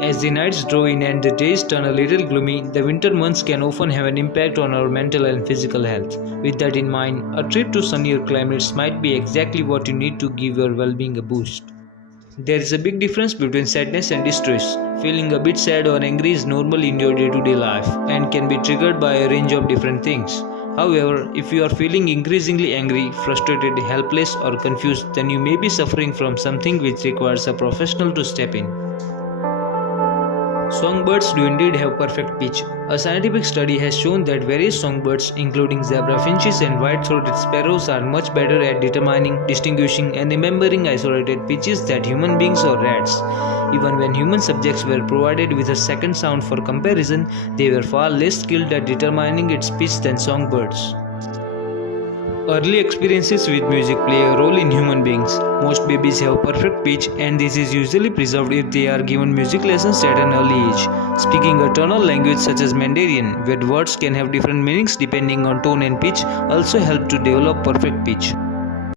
As the nights draw in and the days turn a little gloomy, the winter months can often have an impact on our mental and physical health. With that in mind, a trip to sunnier climates might be exactly what you need to give your well-being a boost. There is a big difference between sadness and distress. Feeling a bit sad or angry is normal in your day-to-day life and can be triggered by a range of different things. However, if you are feeling increasingly angry, frustrated, helpless, or confused, then you may be suffering from something which requires a professional to step in. Songbirds do indeed have perfect pitch. A scientific study has shown that various songbirds, including zebra finches and white-throated sparrows, are much better at determining, distinguishing, and remembering isolated pitches than human beings or rats. Even when human subjects were provided with a second sound for comparison, they were far less skilled at determining its pitch than songbirds. Early experiences with music play a role in human beings. Most babies have perfect pitch, and this is usually preserved if they are given music lessons at an early age. Speaking a tonal language such as Mandarin, where words can have different meanings depending on tone and pitch, also help to develop perfect pitch.